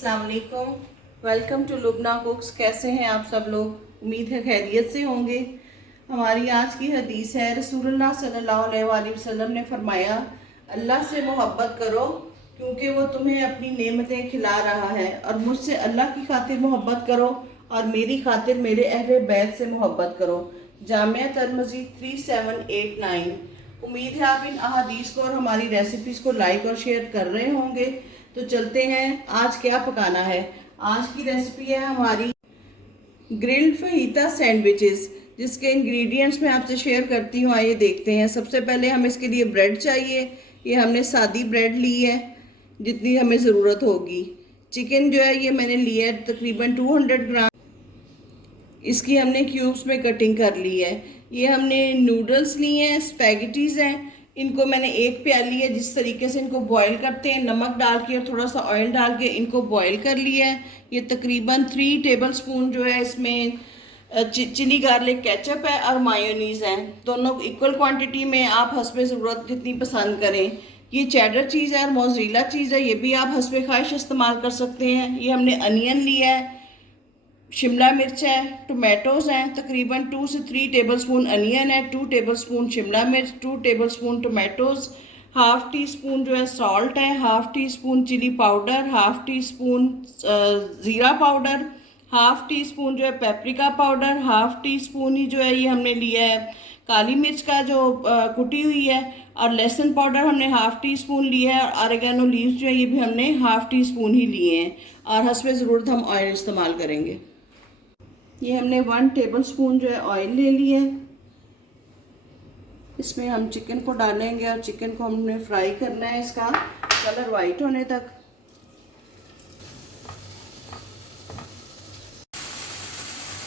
अस्सलाम वालेकुम। Welcome to Lubna cooks. कैसे हैं आप सब लोग? उम्मीद है खैरियत से होंगे। हमारी आज की हदीस है, रसूलुल्लाह सल्लल्लाहु अलैहि वसल्लम ने फरमाया, अल्लाह से मोहब्बत करो क्योंकि वो तुम्हें अपनी नेमतें खिला रहा है, और मुझसे अल्लाह की खातिर मोहब्बत करो और मेरी खातिर मेरे अहले बैत से मोहब्बत करो। जामिया तिर्मिज़ी 3789। उम्मीद है आप इन अहादीस को और हमारी रेसिपीज़ को लाइक और शेयर कर रहे होंगे। तो चलते हैं, आज क्या पकाना है। आज की रेसिपी है हमारी ग्रिल्ड फहीता सैंडविचेस, जिसके इंग्रेडिएंट्स मैं आपसे शेयर करती हूँ। आइए देखते हैं। सबसे पहले हमें इसके लिए ब्रेड चाहिए। ये हमने सादी ब्रेड ली है जितनी हमें ज़रूरत होगी। चिकन जो है ये मैंने लिया है तकरीबन 200 ग्राम। इसकी हमने क्यूब्स में कटिंग कर ली है। ये हमने नूडल्स लिए हैं, स्पैगेटीज़ हैं। इनको मैंने एक प्याली है, जिस तरीके से इनको बॉईल करते हैं नमक डाल के और थोड़ा सा ऑयल डाल के इनको बॉईल कर लिया है। ये तकरीबन 3 टेबल स्पून जो है इसमें चिली गार्लिक केचप है और मायोनीज़ है। दोनों इक्वल क्वांटिटी में, आप हस्बे ज़रूरत जितनी पसंद करें। ये चेडर चीज़ है और मोज़रेला चीज़ है, ये भी आप हस्बे ख्वाहिश इस्तेमाल कर सकते हैं। ये हमने अनियन लिया है, शिमला मिर्च है, टोमेटोज़ हैं तकरीबन 2 से 3 टेबल स्पून अनियन है, 2 टेबल स्पून शिमला मिर्च, 2 tablespoon tomatoes, half teaspoon जो है सॉल्ट है, half teaspoon chilli powder, half teaspoon ज़ीरा पाउडर, हाफ़ टी स्पून जो है paprika powder, half teaspoon ही जो है ये हमने लिया है काली मिर्च का जो कुटी हुई है, और लहसुन पाउडर हमने हाफ़ टी स्पून लिया है, और ऑरिगेनो लीव्स जो है ये भी हमने हाफ़ टी स्पून ही लिए हैं। और हस्बे ज़रूरत हम ऑयल इस्तेमाल करेंगे। ये हमने 1 टेबल स्पून जो है ऑयल ले लिया है। इसमें हम चिकन को डालेंगे और चिकन को हमने फ्राई करना है इसका कलर वाइट होने तक।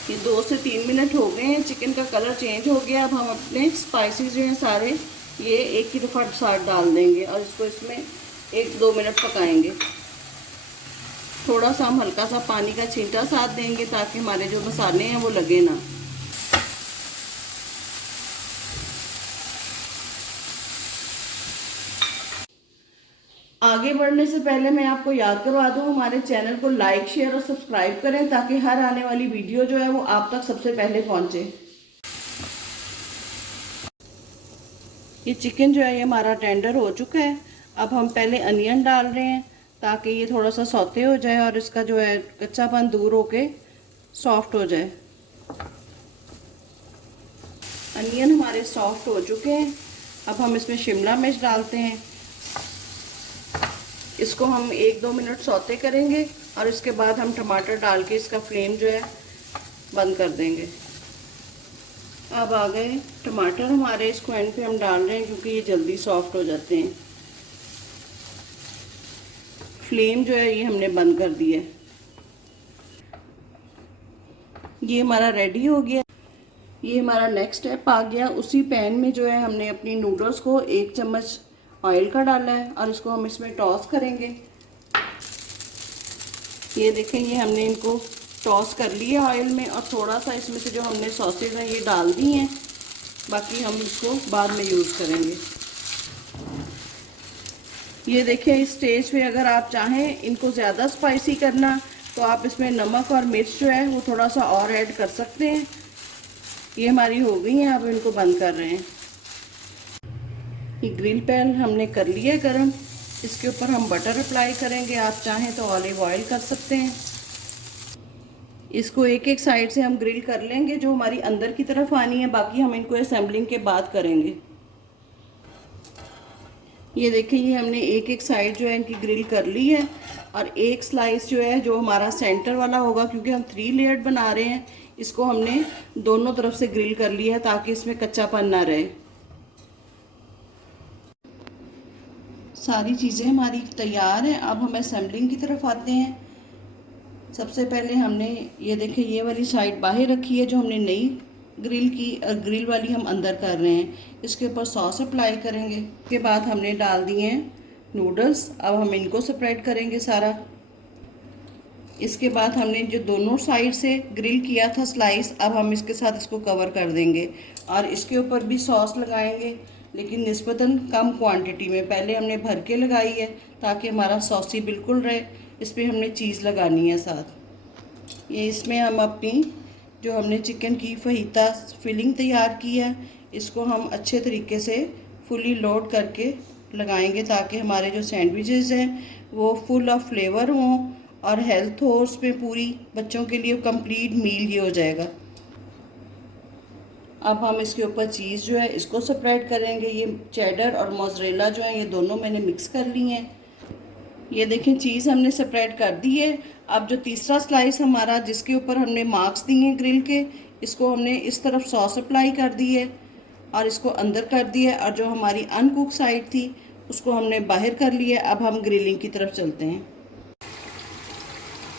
ये 2 से 3 मिनट हो गए हैं, चिकन का कलर चेंज हो गया। अब हम अपने स्पाइसेस जो हैं सारे ये एक ही दफ़ा साथ डाल देंगे और इसको इसमें 1-2 मिनट पकाएंगे। थोड़ा सा हम हल्का सा पानी का छींटा साथ देंगे ताकि हमारे जो मसाले हैं वो लगे ना। आगे बढ़ने से पहले मैं आपको याद करवा दूं, हमारे चैनल को लाइक शेयर और सब्सक्राइब करें ताकि हर आने वाली वीडियो जो है वो आप तक सबसे पहले पहुंचे। ये चिकन जो है ये हमारा टेंडर हो चुका है। अब हम पहले अनियन डाल रहे हैं ताकि ये थोड़ा सा सौते हो जाए और इसका जो है कच्चापन दूर होके सॉफ्ट हो जाए। अनियन हमारे सॉफ्ट हो चुके हैं। अब हम इसमें शिमला मिर्च डालते हैं। इसको हम 1-2 मिनट सौते करेंगे और इसके बाद हम टमाटर डाल के इसका फ्लेम जो है बंद कर देंगे। अब आ गए टमाटर हमारे, इसको एंड पे हम डाल रहे हैं क्योंकि ये जल्दी सॉफ्ट हो जाते हैं। फ्लेम जो है ये हमने बंद कर दिया है। ये हमारा रेडी हो गया। ये हमारा नेक्स्ट स्टेप आ गया। उसी पैन में जो है हमने अपनी नूडल्स को 1 चम्मच ऑयल का डाला है और इसको हम इसमें टॉस करेंगे। ये देखें, ये हमने इनको टॉस कर लिया ऑयल में, और थोड़ा सा इसमें से जो हमने सॉसेज हैं ये डाल दी हैं। बाकी हम इसको बाद में यूज़ करेंगे। ये देखें, इस स्टेज पे अगर आप चाहें इनको ज़्यादा स्पाइसी करना तो आप इसमें नमक और मिर्च जो है वो थोड़ा सा और ऐड कर सकते हैं। ये हमारी हो गई हैं, अब इनको बंद कर रहे हैं। ये ग्रिल पैन हमने कर लिया है गरम। इसके ऊपर हम बटर अप्लाई करेंगे, आप चाहें तो ऑलिव ऑयल कर सकते हैं। इसको एक एक साइड से हम ग्रिल कर लेंगे जो हमारी अंदर की तरफ आनी है, बाकी हम इनको असेंबलिंग के बाद करेंगे। ये देखिए, ये हमने एक एक साइड जो है इनकी ग्रिल कर ली है, और एक स्लाइस जो है जो हमारा सेंटर वाला होगा, क्योंकि हम 3 लेयर बना रहे हैं, इसको हमने दोनों तरफ से ग्रिल कर लिया है ताकि इसमें कच्चापन ना रहे। सारी चीज़ें हमारी तैयार हैं। अब हम असेंबलिंग की तरफ आते हैं। सबसे पहले हमने ये देखें, ये वाली साइड बाहर रखी है जो हमने नई ग्रिल की, और ग्रिल वाली हम अंदर कर रहे हैं। इसके ऊपर सॉस अप्लाई करेंगे। इसके बाद हमने डाल दिए हैं नूडल्स। अब हम इनको स्प्रेड करेंगे सारा। इसके बाद हमने जो दोनों साइड से ग्रिल किया था स्लाइस, अब हम इसके साथ इसको कवर कर देंगे और इसके ऊपर भी सॉस लगाएंगे, लेकिन निस्बतन कम क्वांटिटी में। पहले हमने भर के लगाई है ताकि हमारा सॉसी बिल्कुल रहे। इस पर हमने चीज़ लगानी है साथ। ये इसमें हम अपनी जो हमने चिकन की फहीता फिलिंग तैयार की है इसको हम अच्छे तरीके से फुली लोड करके लगाएंगे ताकि हमारे जो सैंडविचेस हैं वो फुल ऑफ फ्लेवर हों और हेल्थ हो उसमें पूरी, बच्चों के लिए कंप्लीट मील ये हो जाएगा। अब हम इसके ऊपर चीज़ जो है इसको स्प्रेड करेंगे। ये चेडर और मोज़रेला जो है ये दोनों मैंने मिक्स कर ली हैं। ये देखें चीज़ हमने स्प्रेड कर दी है। अब जो तीसरा स्लाइस हमारा जिसके ऊपर हमने मार्क्स दिए हैं ग्रिल के, इसको हमने इस तरफ सॉस अप्लाई कर दी है और इसको अंदर कर दिया है, और जो हमारी अनकुक साइड थी उसको हमने बाहर कर लिया। अब हम ग्रिलिंग की तरफ चलते हैं।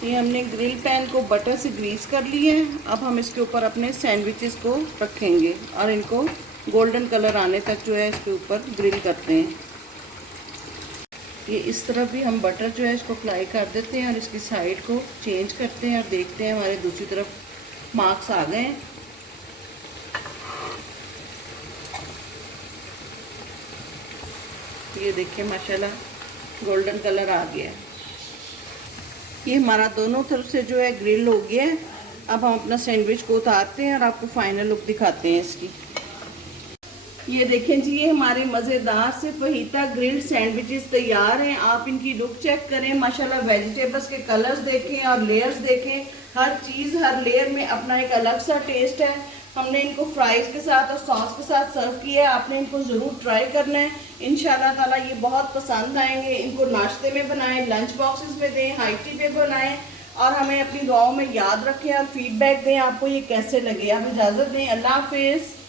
ये हमने ग्रिल पैन को बटर से ग्रीस कर लिए हैं। अब हम इसके ऊपर अपने सैंडविचेस को रखेंगे और इनको गोल्डन कलर आने तक जो है इसके ऊपर ग्रिल करते हैं। ये इस तरफ भी हम बटर जो है इसको अप्लाई कर देते हैं और इसकी साइड को चेंज करते हैं और देखते हैं हमारे दूसरी तरफ मार्क्स आ गए हैं। ये देखिए माशाल्लाह गोल्डन कलर आ गया है। ये हमारा दोनों तरफ से जो है ग्रिल हो गया है। अब हम अपना सैंडविच को उतारते हैं और आपको फाइनल लुक दिखाते हैं इसकी। ये देखें जी, ये हमारे मज़ेदार से फहीता ग्रिल्ड सैंडविचेस तैयार हैं। आप इनकी लुक चेक करें, माशाल्लाह वेजिटेबल्स के कलर्स देखें और लेयर्स देखें। हर चीज़ हर लेयर में अपना एक अलग सा टेस्ट है। हमने इनको फ्राइज़ के साथ और सॉस के साथ सर्व किया है। आपने इनको ज़रूर ट्राई करना है, इंशाल्लाह ताला ये बहुत पसंद आएंगे। इनको नाश्ते में बनाएं, लंच बॉक्सेस में दें, हाई टी पे बनाएं और हमें अपनी दुआओं में याद रखें और फीडबैक दें आपको ये कैसे लगे। आप इजाज़त दें, अल्लाह हाफिज़।